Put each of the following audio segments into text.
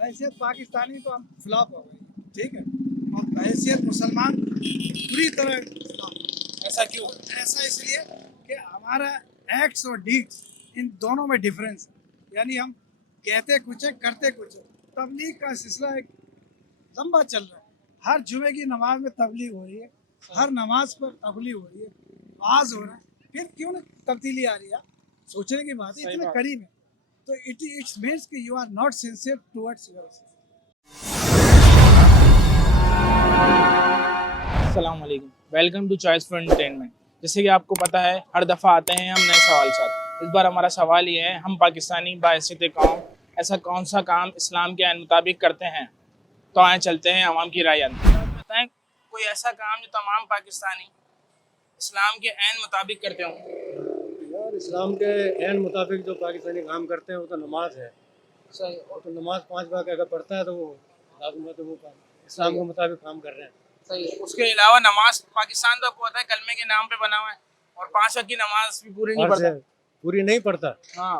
बहैसियत पाकिस्तानी तो हम फ्लॉप हो गए, ठीक है, और बहैसियत मुसलमान पूरी तरह flop। ऐसा क्यों? ऐसा इसलिए कि हमारा एक्ट्स और डीड्स इन दोनों में डिफरेंस है, यानी हम कहते कुछ है करते कुछ है। तबलीग का सिलसिला एक लंबा चल रहा है, हर जुमे की नमाज में तबलीग हो रही है, हर नमाज पर तबलीग हो रही है, वाज हो रहा है, फिर क्यों ना तब्दीली आ रही है? सोचने की बात है, सही इतने बात। करीब है, तो इट्स मीन्स कि you are not sincere towards your. अस्सलाम वालेकुम, welcome to choice for entertainment. जैसे कि आपको पता है, हर दफ़ा आते हैं हम नए सवाल साथ। इस बार हमारा सवाल ये है, हम पाकिस्तानी बाहैसियत कौम ऐसा कौन सा काम इस्लाम के ऐन मुताबिक करते हैं? तो आए चलते हैं अवाम की राय जानते हैं। बताएं कोई ऐसा काम जो तमाम पाकिस्तानी इस्लाम के ऐन मुताबिक करते हों। यार इस्लाम के ऐन मुताबिक जो पाकिस्तानी काम करते हैं वो तो नमाज है। सही वो तो नमाज 5 वक्त अगर पढ़ता है तो वो लाजम है, तो वो इस्लाम के मुताबिक काम कर रहे हैं। सही है। उसके अलावा नमाज पाकिस्तान तो आपको पता है कलमे के नाम पे बना हुआ है, और 5 वक्त की नमाज भी पूरी नहीं और से पढ़ता। पूरी नहीं पढ़ता। हाँ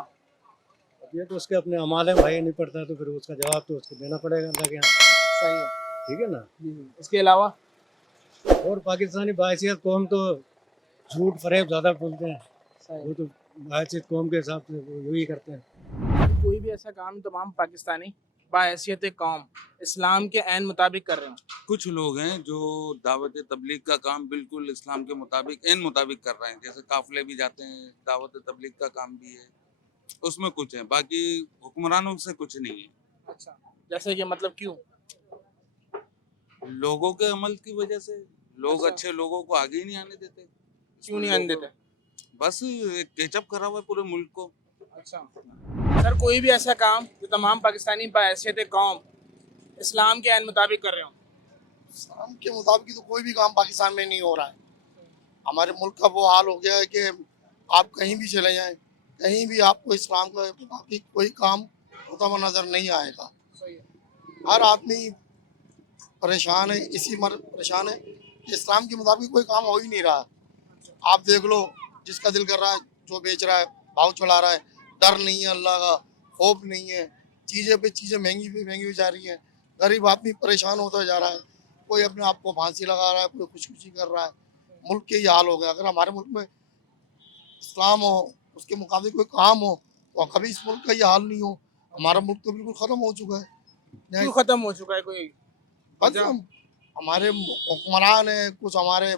अब ये तो उसके अपने अमाल है, भाई नहीं पढ़ता तो फिर उसका जवाब तो उसको देना पड़ेगा अल्लाह के यहाँ। सही है। ठीक है ना। इसके अलावा और पाकिस्तानी बाहैसियत कौम तो झूठ फरेब ज़्यादा बोलते हैं। सही वो तो बाहैसियत कौम के हिसाब से वो यही करते हैं। कोई भी ऐसा काम तमाम पाकिस्तानी बाहैसियत कौम इस्लाम के ऐन मुताबिक कर रहे हो। कुछ लोग हैं जो दावत तबलीग का काम बिल्कुल इस्लाम के मुताबिक एन मुताबिक कर रहे हैं, जैसे काफिले भी जाते हैं, दावत तबलीग का काम भी है, उसमें कुछ है, बाकी हुक्मरानों से कुछ नहीं है। अच्छा, जैसे कि मतलब क्यों? लोगों के अमल की वजह से लोग अच्छा। अच्छे लोगों को आगे ही नहीं आने देते। क्यों नहीं आने देते? बस एक केचप करा हुआ है पूरे मुल्क को। अच्छा सर, कोई भी ऐसा काम जो तमाम पाकिस्तानी बाहैसियत कौम इस्लाम के ऐन मुताबिक कर रहे हो। इस्लाम के मुताबिक तो कोई भी काम पाकिस्तान में नहीं हो रहा है। हमारे मुल्क का वो हाल हो गया है कि आप कहीं भी चले जाएं, कहीं भी आपको इस्लाम के मुताबिक कोई काम होता हुआ नज़र नहीं आएगा। सही है। हर आदमी परेशान है, इसी मर परेशान है कि इस्लाम के मुताबिक कोई काम हो ही नहीं रहा। आप देख लो, जिसका दिल कर रहा है जो बेच रहा है, भाव चढ़ा रहा है, डर नहीं है अल्लाह का, खौफ नहीं है, चीज़ें पे चीज़ें महंगी पे महंगी हो जा रही हैं, गरीब आदमी परेशान होता जा रहा है, कोई अपने आप को फांसी लगा रहा है, कोई खुदकुशी कर रहा है। मुल्क के ये हाल हो गया। अगर हमारे मुल्क में इस्लाम हो, उसके मुताबिक कोई काम हो, तो कभी इस मुल्क का ये हाल नहीं हो। हमारा मुल्क तो बिल्कुल ख़त्म हो चुका है। क्यों खत्म हो चुका है? कोई बस वजह? हमारे हुक्मरान हैं, कुछ हमारे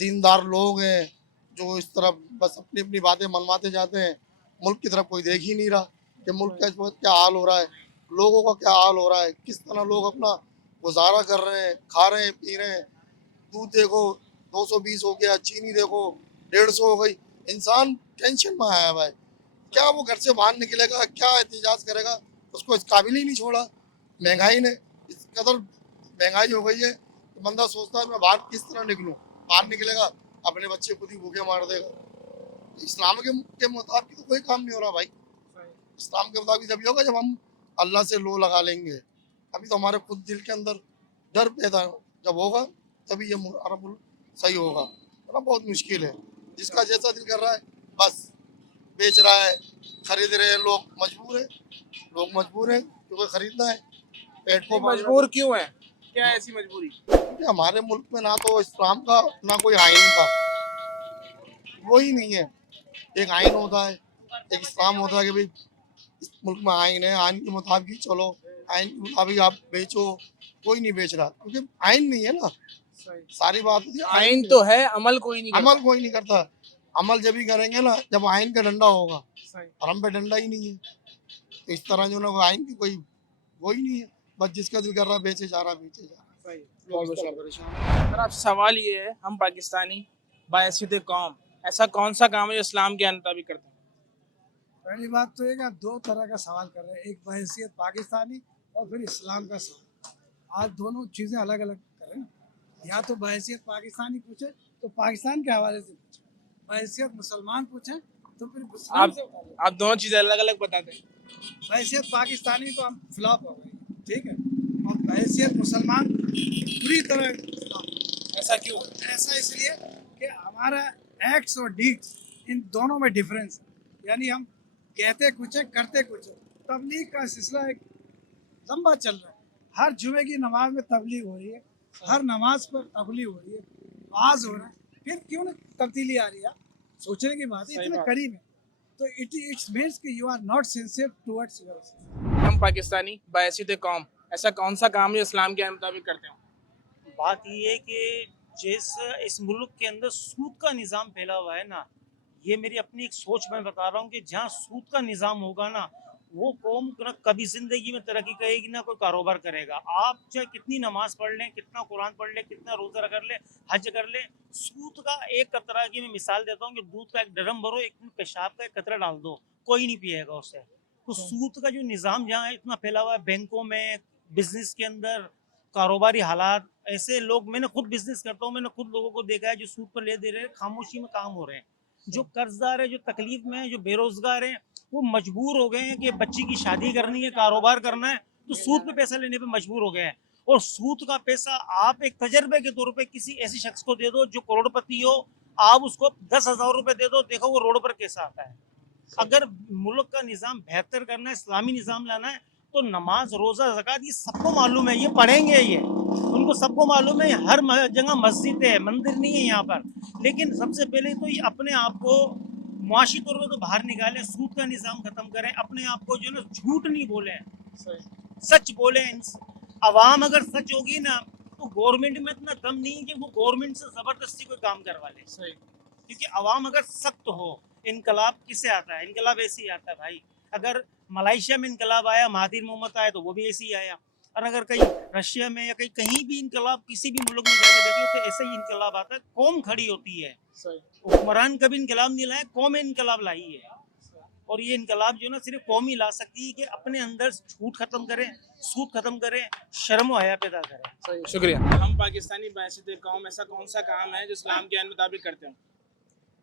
दीनदार लोग हैं जो इस तरफ बस अपनी अपनी बातें मनवाते जाते हैं। मुल्क की तरफ कोई देख ही नहीं रहा कि मुल्क का इस वक्त क्या हाल हो रहा है, लोगों का क्या हाल हो रहा है, किस तरह लोग अपना गुजारा कर रहे हैं, खा रहे हैं, पी रहे हैं। दूध देखो 220 हो गया, चीनी देखो 150 हो गई। इंसान टेंशन में आया हुआ है। क्या वो घर से बाहर निकलेगा, क्या एहतिजाज करेगा, उसको इस काबिल ही नहीं छोड़ा। महंगाई ने इस कदर महंगाई हो गई है तो बंदा सोचता है मैं बाहर किस तरह निकलूं। बाहर निकलेगा अपने बच्चे खुद ही भूखे मार देगा। इस्लाम के मुताबिक तो कोई काम नहीं हो रहा भाई। इस्लाम के मुताबिक जब होगा जब हम अल्लाह से लो लगा लेंगे। अभी तो हमारे खुद दिल के अंदर डर पैदा जब होगा तभी ये हमारा मुल्क सही होगा, वरना बहुत मुश्किल है। जिसका जैसा दिल कर रहा है बस बेच रहा है, खरीद रहे हैं लोग, मजबूर हैं क्योंकि खरीदना है, पेट को पालना है। मजबूर क्यों है? क्या है ऐसी मजबूरी? क्योंकि हमारे मुल्क में ना तो इस्लाम का ना कोई आइन का, वो ही नहीं है। एक आइन होता है, एक इस्लाम होता है कि भाई इस मुल्क में आइन है, आइन के मुताबिक चलो, आइन के मुताबिक आप बेचो। कोई नहीं बेच रहा क्योंकि आइन नहीं है ना। सारी बात होती है आइन तो है, अमल कोई नहीं करता। अमल कोई नहीं करता। अमल जब ही करेंगे ना जब आइन का डंडा होगा, सही। और हम पे डंडा ही नहीं है। तो इस तरह जो ना आइन की कोई वो ही नहीं है। बस जिसका दिल कर रहा है बेचे जा रहा है, बेचे जा रहा है। लोग इस तरह परेशान हैं। सर, आपसे सवाल ये है, हम पाकिस्तानी बाहैसियत कौम ऐसा कौन सा काम है जो इस्लाम के मुताबिक करते हैं? पहली बात तो ये कि आप दो तरह का सवाल कर रहे हैं, एक बहैसियत पाकिस्तानी और फिर इस्लाम का सवाल। आज दोनों चीज़ें अलग अलग करें ना। या तो बहैसियत पाकिस्तानी पूछे तो पाकिस्तान के हवाले से पूछे, बहैसियत मुसलमान पूछे तो फिर इस्लाम आप से पूछे। आप दोनों चीज़ें अलग अलग बताते हैं। बहैसियत पाकिस्तानी तो हम फ्लॉप हो गए, ठीक है, और बहैसियत मुसलमान पूरी तरह flop। ऐसा क्यों? ऐसा इसलिए कि हमारा एक्ट्स और डीड्स इन दोनों में डिफरेंस है, यानी हम कहते कुछ है करते कुछ है। तबलीग का सिलसिला एक लंबा चल रहा है। हर जुमे की नमाज में तबलीग हो रही है, हर नमाज पर तबलीग हो रही है, वाज हो रहा है, फिर क्यों ना तब्दीली आ रही है? सोचने की बात है, सही इतने बात। करीब है, तो इट्स मीन्स कि you are not sincere towards your. हम पाकिस्तानी बायसीत कौम, ऐसा कौन सा काम है जो इस्लाम के मुताबिक करते हो? बात ये है कि जिस इस मुल्क के अंदर सूद का निज़ाम फैला हुआ है ना, ये मेरी अपनी एक सोच मैं बता रहा हूँ कि जहाँ सूद का निज़ाम होगा ना, वो कौम ना कभी ज़िंदगी में तरक्की करेगी ना कोई कारोबार करेगा। आप चाहे कितनी नमाज पढ़ लें, कितना कुरान पढ़ लें, कितना रोज़ा कर लें, हज कर लें, सूद का एक कतरा की मैं मिसाल देता हूँ कि दूध का एक ड्रम भरो, एक पेशाब का एक कतरा डाल दो, कोई नहीं पिएगा उससे। तो सूद का जो निज़ाम जहाँ है इतना फैला हुआ है, बैंकों में, बिजनेस के अंदर, कारोबारी हालात, ऐसे लोग, मैंने खुद बिजनेस करता हूँ, मैंने खुद लोगों को देखा है जो सूद पर ले दे रहे हैं, खामोशी में काम हो रहे हैं। जो कर्जदार है, जो तकलीफ में है, जो बेरोजगार हैं, वो मजबूर हो गए हैं कि बच्ची की शादी करनी है, कारोबार करना है, तो सूद पे पैसा लेने पे मजबूर हो गए हैं। और सूद का पैसा आप एक तजर्बे के तौर पे किसी ऐसे शख्स को दे दो जो करोड़पति हो, आप उसको 10,000 रुपए दे दो, देखो वो रोड पर कैसा आता है। अगर मुल्क का निज़ाम बेहतर करना है, इस्लामी निज़ाम लाना है, तो नमाज, रोज़ा, ज़कात ये सबको मालूम है, ये पढ़ेंगे, ये उनको सबको मालूम है। हर जगह मस्जिद है, मंदिर नहीं है यहाँ पर। लेकिन सबसे पहले तो ये अपने आप को मुआशी तौर पर तो बाहर निकालें, सूद का निज़ाम ख़त्म करें, अपने आप को जो है ना झूठ नहीं बोलें, सच बोलें। अवाम अगर सच होगी ना, तो गवर्नमेंट में इतना दम नहीं है कि वो गवर्नमेंट से ज़बरदस्ती कोई काम करवा ले। क्योंकि अवाम अगर सख्त हो, इनकलाब किससे आता है? इनकलाब ऐसे ही आता है भाई। अगर मलेशिया में इनकलाब आया, महातिर मोहम्मद आया, तो वो भी ऐसे ही आया। और अगर कहीं रशिया में या कहीं भी इनकलाब किसी भी मुल्क में जाके देखिए तो ऐसे ही इनकलाब आता है, कौम खड़ी होती है। हुक्मरान कभी इनकलाब नहीं लाए, कौम इनकलाब लाई है। और ये इनकलाब जो है ना सिर्फ कौम ही ला सकती है कि अपने अंदर झूठ खत्म करें, सूद खत्म करें, शर्म व हया पैदा करें। शुक्रिया। हम पाकिस्तानी बायसीत कौम, ऐसा कौन सा काम है जो इस्लाम के मुताबिक करते हो?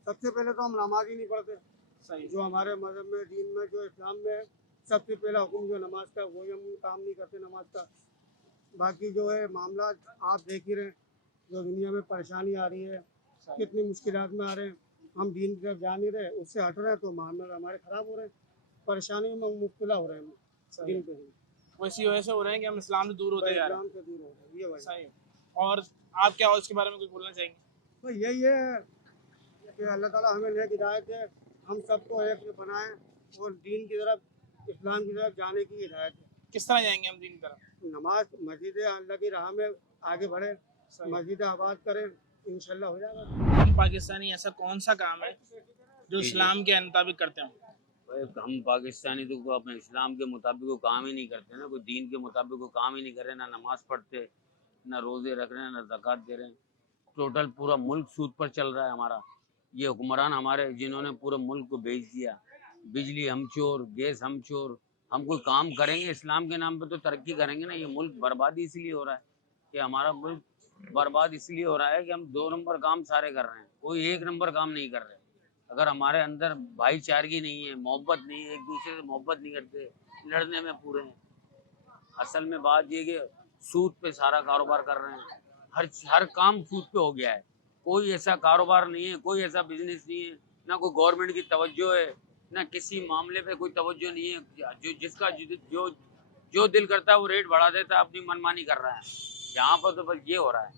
सबसे पहले तो हम नमाज ही नहीं पढ़ते। सही। जो हमारे मज़हब में, दीन में, जो इस्लाम में है, सबसे पहला हुक्म जो नमाज का, वही हम काम नहीं करते नमाज का। बाकी जो है मामला आप देख ही रहे, जो दुनिया में परेशानी आ रही है, कितनी मुश्किलात में आ रहे हैं, हम दीन की तरफ जा नहीं रहे, उससे हट रहे हैं, तो मामला हमारे ख़राब हो रहे हैं, परेशानी में मुब्तला हो रहे हैं हम दिन पे दिन। वैसी वजह से हो रहे हैं कि हम इस्लाम से दूर होते जा रहे इस्लाम से दूर हो रहे हैं, ये वजह। हैं। सही। और आप क्या इसके बारे में कुछ बोलना चाहेंगे? तो यही है कि अल्लाह ताला हमें नेक हिदायत दे, हम सबको एक बनाएं और दीन की तरफ, इस्लाम की तरफ जाने की हिदायत है। किस तरह जाएंगे हम दीन की तरफ? नमाज, मस्जिद अल्लाह की राह में आगे बढ़े, मस्जिद आबाद करें, इंशाल्लाह हो जाएगा। हम पाकिस्तानी ऐसा कौन सा काम है जो इस्लाम के मुताबिक करते हैं? भाई हम पाकिस्तानी तो कोई अपने इस्लाम के मुताबिक को काम ही नहीं करते ना, कोई दीन के मुताबिक को काम ही नहीं कर रहे, ना नमाज पढ़ते, ना रोज़े रख रहे हैं, ना ज़कात दे रहे हैं। टोटल पूरा मुल्क सूद पर चल रहा है हमारा। ये हुक्मरान हमारे जिन्होंने पूरे मुल्क को बेच दिया, बिजली हम चोर, गैस हम चोर। हम कोई काम करेंगे इस्लाम के नाम पे तो तरक्की करेंगे ना। ये मुल्क बर्बादी इसलिए हो रहा है कि हमारा मुल्क बर्बाद इसलिए हो रहा है कि हम 2 नंबर काम सारे कर रहे हैं, कोई 1 नंबर काम नहीं कर रहे। अगर हमारे अंदर भाईचारगी नहीं है, मोहब्बत नहीं है, एक दूसरे से मोहब्बत नहीं करते, लड़ने में पूरे हैं। असल में बात ये कि सूद पे सारा कारोबार कर रहे हैं, हर काम सूद पे हो गया है। कोई ऐसा कारोबार नहीं है, कोई ऐसा बिजनेस नहीं है, ना कोई गवर्नमेंट की तवज्जो है, ना किसी मामले पे कोई तवज्जो नहीं है। जो जिसका जो दिल करता है वो रेट बढ़ा देता है, अपनी मनमानी कर रहा है। यहाँ पर तो बस ये हो रहा है,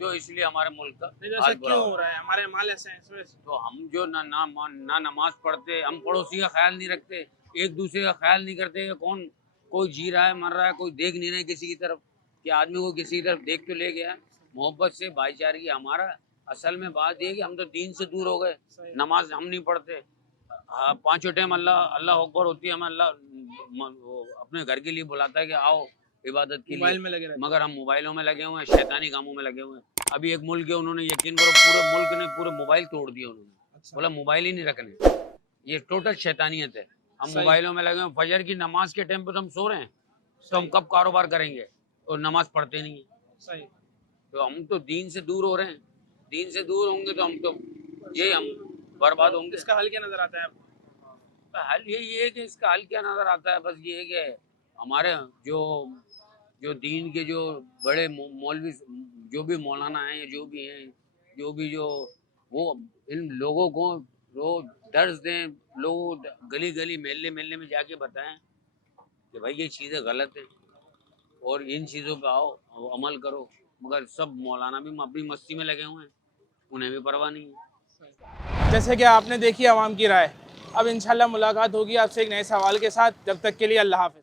जो इसलिए हमारे मुल्क का ऐसा हाल बुरा क्यों हो हो रहा है? हमारे माल ऐसे हैं इस वजह से। तो हम जो ना नमाज पढ़ते, हम पड़ोसी का ख्याल नहीं रखते, एक दूसरे का ख्याल नहीं करते कि कौन कोई जी रहा है, मर रहा है, कोई देख नहीं रहा है किसी की तरफ, कि आदमी को किसी की तरफ देख तो ले गया। मोहब्बत से भाईचारगी हमारा। असल में बात ये है कि हम तो दीन से दूर हो गए, नमाज हम नहीं पढ़ते। हाँ, 5 टाइम अल्लाह अकबर होती है, हमें अल्लाह अपने घर के लिए बुलाता है कि आओ इबादत के मोबाइल लिए, में लगे रहते मगर हम मोबाइलों में लगे हुए हैं, शैतानी कामों में लगे हुए हैं। अभी एक मुल्क है, उन्होंने यकीन करो पूरे मुल्क ने पूरे मोबाइल तोड़ दिए उन्होंने। अच्छा। बोला मोबाइल ही नहीं रखने, ये टोटल शैतानियत है। हम सही। मोबाइलों में लगे हुए हैं, फजर की नमाज के टाइम पे तो हम सो रहे हैं, तो हम कब कारोबार करेंगे? और नमाज पढ़ते नहीं है। सही। तो हम तो दीन से दूर हो रहे हैं। दीन से दूर होंगे तो हम तो ये हम बर्बाद होंगे। इसका हल क्या नजर आता है आपको? हल यही है कि इसका हल क्या नज़र आता है, बस ये है कि हमारे जो दीन के जो बड़े मौलवी, जो भी मौलाना हैं, जो भी हैं, जो वो इन लोगों को दर्ज दें, लोग गली गली महल्ले महल्ले में जाके बताएं कि भाई ये चीज़ें गलत है। اور ان چیزوں پہ آؤ اور عمل کرو. مگر سب مولانا بھی اپنی مستی میں لگے ہوئے ہیں, انہیں بھی پرواہ نہیں ہے. جیسے کہ آپ نے دیکھی عوام کی رائے. اب انشاءاللہ ملاقات ہوگی آپ سے ایک نئے سوال کے ساتھ. جب تک کے لیے اللہ حافظ.